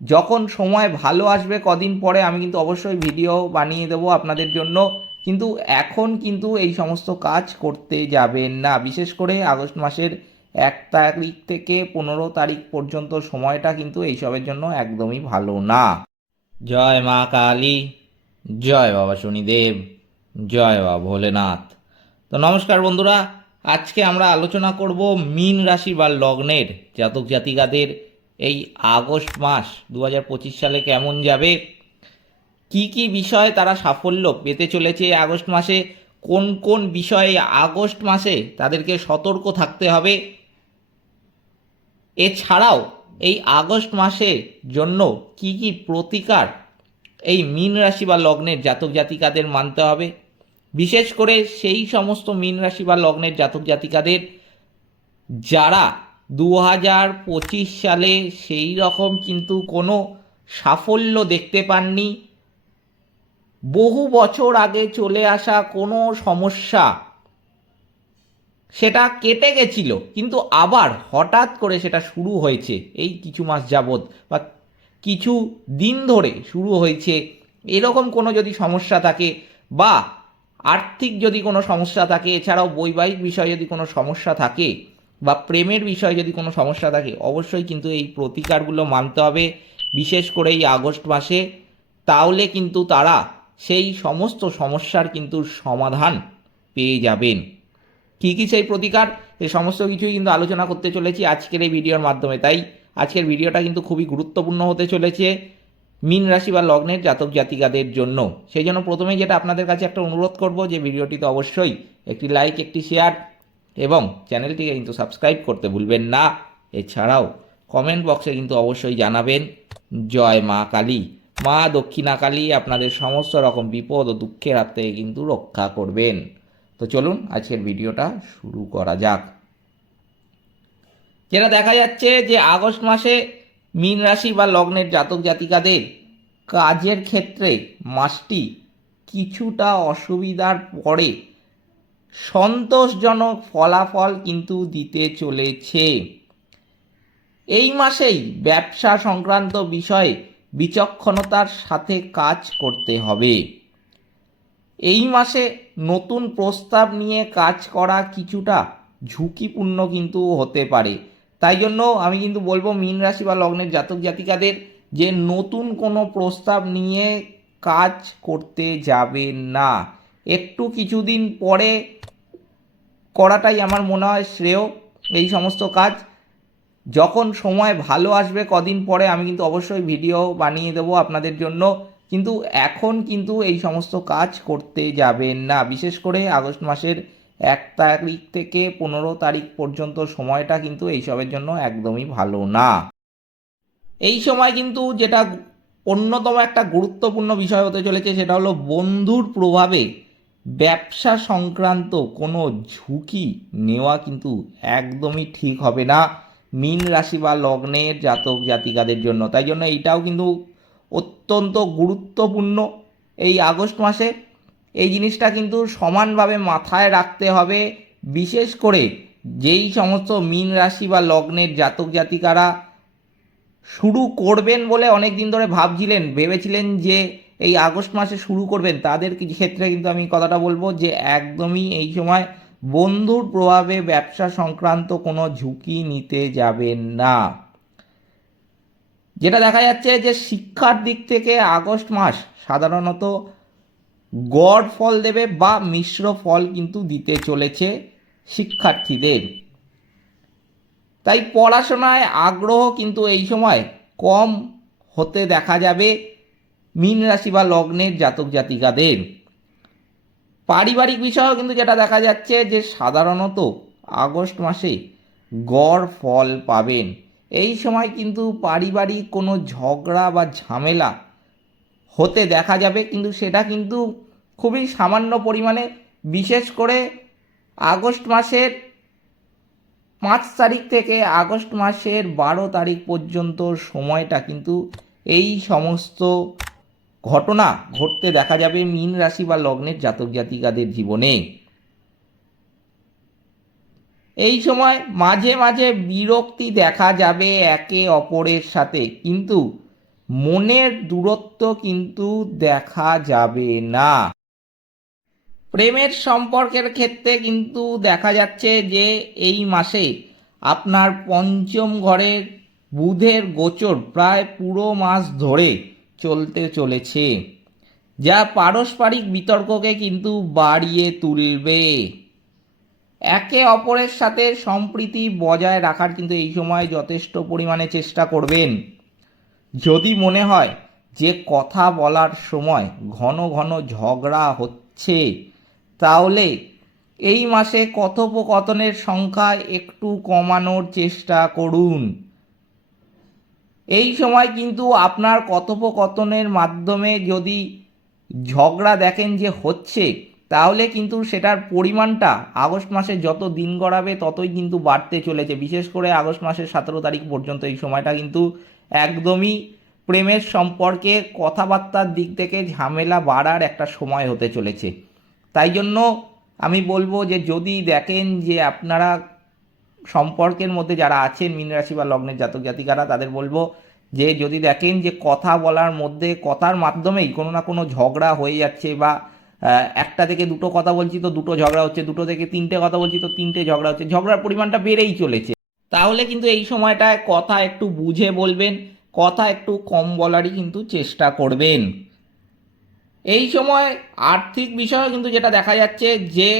যখন সময় ভালো আসবে কদিন পরে আমি কিন্তু অবশ্যই ভিডিও বানিয়ে দেবো আপনাদের জন্য। কিন্তু এখন কিন্তু এই সমস্ত কাজ করতে যাবেন না। বিশেষ করে আগস্ট মাসের এক তারিখ থেকে পনেরো তারিখ পর্যন্ত সময়টা কিন্তু এইসবের জন্য একদমই ভালো না। জয় মা কালী, জয় বাবা শনিদেব, জয় বাবা ভোলেনাথ। তো নমস্কার বন্ধুরা, আজকে আমরা আলোচনা করব মীন রাশি বা লগ্নের জাতক জাতিকাদের এই আগস্ট মাস দু হাজার পঁচিশ সালে কেমন যাবে? কি কি বিষয়ে তারা সাফল্য পেতে চলেছে আগস্ট মাসে? কোন কোন বিষয়ে আগস্ট মাসে তাদেরকে সতর্ক থাকতে হবে? এছাড়াও এই আগস্ট মাসের জন্য কি কি প্রতিকার এই মীন রাশি বা লগ্নের জাতক জাতিকাদের মানতে হবে? বিশেষ করে সেই সমস্ত মীন রাশি বা লগ্নের জাতক জাতিকাদের যারা দু হাজার পঁচিশ সালে সেই রকম কিন্তু কোনো সাফল্য দেখতে পাননি। বহু বছর আগে চলে আসা কোনো সমস্যা সেটা কেটে গেছিল, কিন্তু আবার হঠাৎ করে সেটা শুরু হয়েছে। এই কিছু মাস যাবৎ বা কিছু দিন ধরে শুরু হয়েছে। এরকম কোনো যদি সমস্যা থাকে বা আর্থিক যদি কোনো সমস্যা থাকে, এছাড়াও বৈবাহিক বিষয়ে যদি কোনো সমস্যা থাকে বা প্রেমের বিষয়ে যদি কোনো সমস্যা থাকে, অবশ্যই কিন্তু এই প্রতিকারগুলো মানতে হবে। বিশেষ করে এই আগস্ট মাসে। তাহলে কিন্তু তারা সেই সমস্ত সমস্যার কিন্তু সমাধান পেয়ে যাবেন। কী কী সেই প্রতিকার? এই সমস্ত কিছুই কিন্তু আলোচনা করতে চলেছি আজকের এই ভিডিওর মাধ্যমে। তাই আজকের ভিডিওটা কিন্তু খুবই গুরুত্বপূর্ণ হতে চলেছে মীন রাশি বা লগ্নের জাতক জাতিকাদের জন্য। সেই জন্য প্রথমেই যেটা আপনাদের কাছে একটা অনুরোধ করব যে ভিডিওটিতে অবশ্যই একটি লাইক একটি শেয়ার এবং চ্যানেলটিকে কিন্তু সাবস্ক্রাইব করতে ভুলবেন না। এছাড়াও কমেন্ট বক্সে কিন্তু অবশ্যই জানাবেন। জয় মা কালী। মা দক্ষিণা কালী আপনাদের সমস্ত রকম বিপদ ও দুঃখের হাত থেকে কিন্তু রক্ষা করবেন। তো চলুন আজকের ভিডিওটা শুরু করা যাক। যেটা দেখা যাচ্ছে যে আগস্ট মাসে মীন রাশি বা লগ্নের জাতক জাতিকাদের কাজের ক্ষেত্রে মাসটি কিছুটা অসুবিধার পরে সন্তোষজনক ফলাফল কিন্তু দিতে চলেছে। এই মাসেই ব্যবসা সংক্রান্ত বিষয়ে বিচক্ষণতার সাথে কাজ করতে হবে। এই মাসে নতুন প্রস্তাব নিয়ে কাজ করা কিছুটা ঝুঁকিপূর্ণ কিন্তু হতে পারে। তাই জন্য আমি কিন্তু বলব, মীন রাশি বা লগ্নের জাতক জাতিকাদের যে নতুন কোনো প্রস্তাব নিয়ে কাজ করতে যাবে না। একটু কিছুদিন পরে করাটাই আমার মনে হয় শ্রেয় এই সমস্ত কাজ। যখন সময় ভালো আসবে কদিন পরে আমি কিন্তু অবশ্যই ভিডিও বানিয়ে দেবো আপনাদের জন্য। কিন্তু এখন কিন্তু এই সমস্ত কাজ করতে যাবেন না। বিশেষ করে আগস্ট মাসের এক তারিখ থেকে পনেরো তারিখ পর্যন্ত সময়টা কিন্তু এইসবের জন্য একদমই ভালো না। এই সময় কিন্তু যেটা অন্যতম একটা গুরুত্বপূর্ণ বিষয় হতে চলেছে সেটা হলো বন্ধুর প্রভাবে ব্যবসা সংক্রান্ত কোনো ঝুঁকি নেওয়া কিন্তু একদমই ঠিক হবে না। মীন রাশি বা লগ্নের জাতক জাতিকাদের জন্য। তাই জন্য এইটাও কিন্তু অত্যন্ত গুরুত্বপূর্ণ এই আগস্ট মাসে। এই জিনিসটা কিন্তু সমানভাবে মাথায় রাখতে হবে। বিশেষ করে যেই সমস্ত মীন রাশি বা লগ্নের জাতক জাতিকারা শুরু করবেন বলে অনেক দিন ধরে ভাবছিলেন, ভেবেছিলেন যে এই আগস্ট মাসে শুরু করবেন, তাদের ক্ষেত্রে কিন্তু আমি কথাটা বলব যে একদমই এই সময় বন্ধুর প্রভাবে ব্যবসা সংক্রান্ত কোনো ঝুঁকি নিতে যাবেন না। যেটা দেখা যাচ্ছে যে শিক্ষার দিক থেকে আগস্ট মাস সাধারণত গড় ফল দেবে বা মিশ্র ফল কিন্তু দিতে চলেছে শিক্ষার্থীদের। তাই পড়াশোনায় আগ্রহ কিন্তু এই সময় কম হতে দেখা যাবে। মীন রাশি বা লগ্নের জাতক জাতিকাদের। পারিবারিক বিষয়েও কিন্তু যেটা দেখা যাচ্ছে যে সাধারণত আগস্ট মাসে গড় ফল পাবেন। এই সময় কিন্তু পারিবারিক কোনো ঝগড়া বা ঝামেলা হতে দেখা যাবে, কিন্তু সেটা কিন্তু খুবই সামান্য পরিমাণে, বিশেষ করে আগস্ট মাসের পাঁচ তারিখ থেকে আগস্ট মাসের বারো তারিখ পর্যন্ত সময়টা কিন্তু এই সমস্ত ঘটনা ঘটতে দেখা যাবে মীন রাশি বা লগ্নের জাতক জাতিকাদের জীবনে। এই সময় মাঝে মাঝে বিরক্তি দেখা যাবে একে অপরের সাথে, কিন্তু মনের দূরত্ব কিন্তু দেখা যাবে না। প্রেমের সম্পর্কের ক্ষেত্রে কিন্তু দেখা যাচ্ছে যে এই মাসে আপনার পঞ্চম ঘরের বুধের গোচর প্রায় পুরো মাস ধরে চলতে চলেছে। যা পারস্পরিক বিতর্ককে কিন্তু বাড়িয়ে তুলবে। একে অপরের সাথে সম্প্রীতি বজায় রাখার কিন্তু এই সময় যথেষ্ট পরিমাণে চেষ্টা করবেন। যদি মনে হয় যে কথা বলার সময় ঘন ঘন ঝগড়া হচ্ছে, তাহলে এই মাসে কথোপকথনের সংখ্যা একটু কমানোর চেষ্টা করুন। এই সময় কিন্তু আপনার কথোপকথনের মাধ্যমে যদি ঝগড়া দেখেন যে হচ্ছে, তাহলে কিন্তু সেটার পরিমাণটা আগস্ট মাসে যত দিন গড়াবে ততই কিন্তু বাড়তে চলেছে। বিশেষ করে আগস্ট মাসের সতেরো তারিখ পর্যন্ত এই সময়টা কিন্তু একদমই প্রেমের সম্পর্কে কথাবার্তার দিক থেকে ঝামেলা বাড়ার একটা সময় হতে চলেছে। তাই জন্য আমি বলব যে যদি দেখেন যে আপনারা সম্পর্কের মধ্যে যারা আছেন, মীন বা লগ্নের জাতক জাতিকারা, তাদের বলব যে, যদি দেখেন যে কথা বলার মধ্যে, কথার মাধ্যমেই কোনো না কোনো ঝগড়া হয়ে যাচ্ছে বা একটা থেকে দুটো কথা বলছি তো দুটো ঝগড়া হচ্ছে, দুটো থেকে তিনটে কথা বলছি তো তিনটে ঝগড়া হচ্ছে, ঝগড়ার পরিমাণটা বেড়েই চলেছে। তাহলে কিন্তু এই সময়টায় কথা একটু বুঝে বলবেন, কথা একটু কম বলারই কিন্তু চেষ্টা করবেন। এই সময় আর্থিক বিষয়ে কিন্তু যেটা দেখা যাচ্ছে যে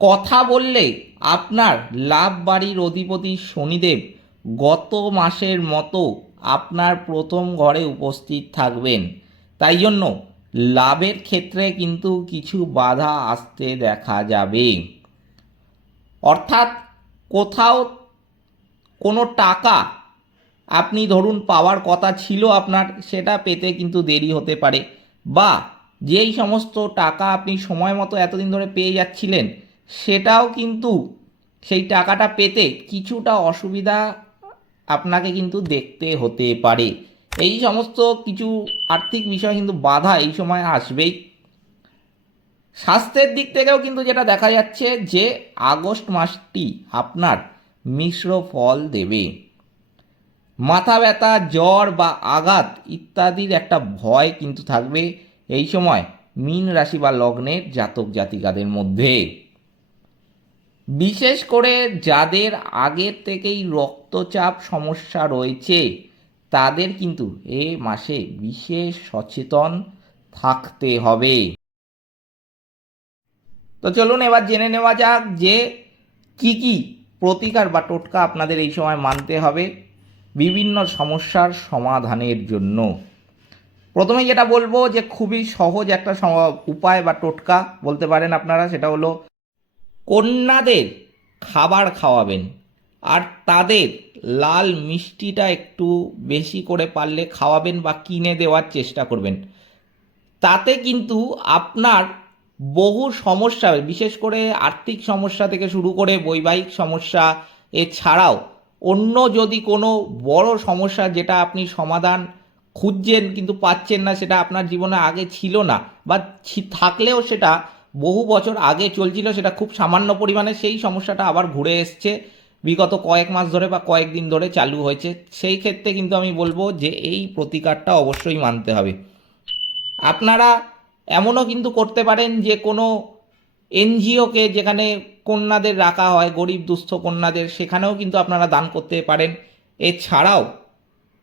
কথা বললে আপনার লাভ বাড়ির অধিপতি শনিদেব গত মাসের মতো আপনার প্রথম ঘরে উপস্থিত থাকবেন। তাই জন্য লাভের ক্ষেত্রে কিন্তু কিছু বাধা আসতে দেখা যাবে। অর্থাৎ কোথাও কোনো টাকা আপনি ধরুন পাওয়ার কথা ছিল আপনার, সেটা পেতে কিন্তু দেরি হতে পারে। বা যেই সমস্ত টাকা আপনি সময় মতো এতদিন ধরে পেয়ে যাচ্ছিলেন সেটাও কিন্তু সেই টাকাটা পেতে কিছুটা অসুবিধা আপনাকে কিন্তু দেখতে হতে পারে। এই সমস্ত কিছু আর্থিক বিষয় কিন্তু বাধা এই সময় আসবেই। স্বাস্থ্যের দিক থেকেও কিন্তু যেটা দেখা যাচ্ছে যে আগস্ট মাসটি আপনার মিশ্র ফল দেবে। মাথা ব্যথা, জ্বর বা আঘাত ইত্যাদির একটা ভয় কিন্তু থাকবে এই সময় মীন রাশি বা লগ্নের জাতক জাতিকাদের মধ্যে। বিশেষ করে যাদের আগের থেকেই রক্তচাপ সমস্যা রয়েছে, তাদের কিন্তু এ মাসে বিশেষ সচেতন থাকতে হবে। তো চলুন এবার জেনে নেওয়া যাক যে কি কি প্রতিকার বা টোটকা আপনাদের এই সময় মানতে হবে বিভিন্ন সমস্যার সমাধানের জন্য। প্রথমে যেটা বলব যে খুবই সহজ একটা উপায় বা টোটকা বলতে পারেন আপনারা, সেটা হলো কন্যাদের খাবার খাওয়াবেন আর তাদের লাল মিষ্টিটা একটু বেশি করে পারলে খাওয়াবেন বা কিনে দেওয়ার চেষ্টা করবেন। তাতে কিন্তু আপনার বহু সমস্যা বিশেষ করে আর্থিক সমস্যা থেকে শুরু করে বৈবাহিক সমস্যা এছাড়াও অন্য যদি কোনো বড় সমস্যা যেটা আপনি সমাধান খুঁজছেন কিন্তু পাচ্ছেন না সেটা আপনার জীবনে আগে ছিল না বা থাকলেও সেটা বহু বছর আগে চলছিল, সেটা খুব সামান্য পরিমাণে, সেই সমস্যাটা আবার ঘুরে এসছে। বিগত কয়েক মাস ধরে বা কয়েকদিন ধরে চালু হয়েছে। সেই ক্ষেত্রে কিন্তু আমি বলব যে, এই প্রতিকারটা অবশ্যই মানতে হবে। আপনারা এমনও কিন্তু করতে পারেন যে, কোনো এনজিওকে যেখানে কন্যাদের রাখা হয়, গরিব দুস্থ কন্যাদের, সেখানেও কিন্তু আপনারা দান করতে পারেন। এছাড়াও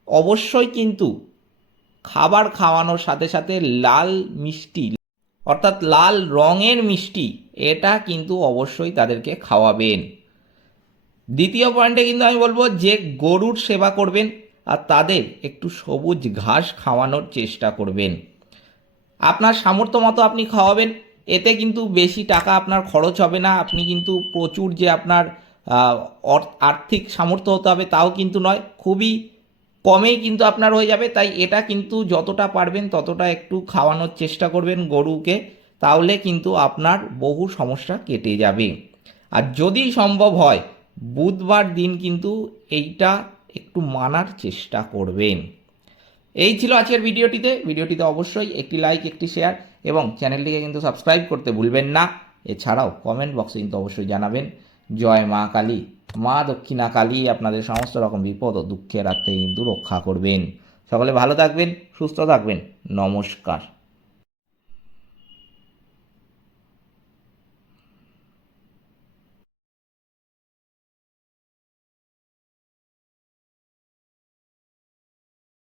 অবশ্যই কিন্তু খাবার খাওয়ানোর সাথে সাথে লাল মিষ্টি অর্থাৎ লাল রঙের মিষ্টি, এটা কিন্তু অবশ্যই তাদেরকে খাওয়াবেন। দ্বিতীয় পয়েন্টে কিন্তু আমি বলব যে গরুর সেবা করবেন আর তাদের একটু সবুজ ঘাস খাওয়ানোর চেষ্টা করবেন। আপনার সামর্থ্য মতো আপনি খাওয়াবেন, এতে কিন্তু বেশি টাকা আপনার খরচ হবে না, আপনি কিন্তু প্রচুর যে আপনার আর্থিক সামর্থ্য হতে হবে তাও কিন্তু নয়, খুবই কমেই কিন্তু আপনার হয়ে যাবে, তাই এটা কিন্তু যতটা পারবেন ততটা একটু খাওয়ানোর চেষ্টা করবেন গরুকে, তাহলে কিন্তু আপনার বহু সমস্যা কেটে যাবে। আর যদি সম্ভব হয়, বুধবার দিন কিন্তু এইটা একটু মানার চেষ্টা করবেন। এই ছিল আজকের ভিডিওটিতে। ভিডিওটিতে অবশ্যই একটি লাইক একটি শেয়ার এবং চ্যানেলটিকে কিন্তু সাবস্ক্রাইব করতে ভুলবেন না। এছাড়াও কমেন্ট বক্সে কিন্তু অবশ্যই জানাবেন। জয় মা কালী। মা দক্ষিণা কালী আপনাদের সমস্ত রকম বিপদ ও দুঃখের হাত থেকে কিন্তু রক্ষা করবেন। সকলে ভালো থাকবেন, সুস্থ থাকবেন। নমস্কার।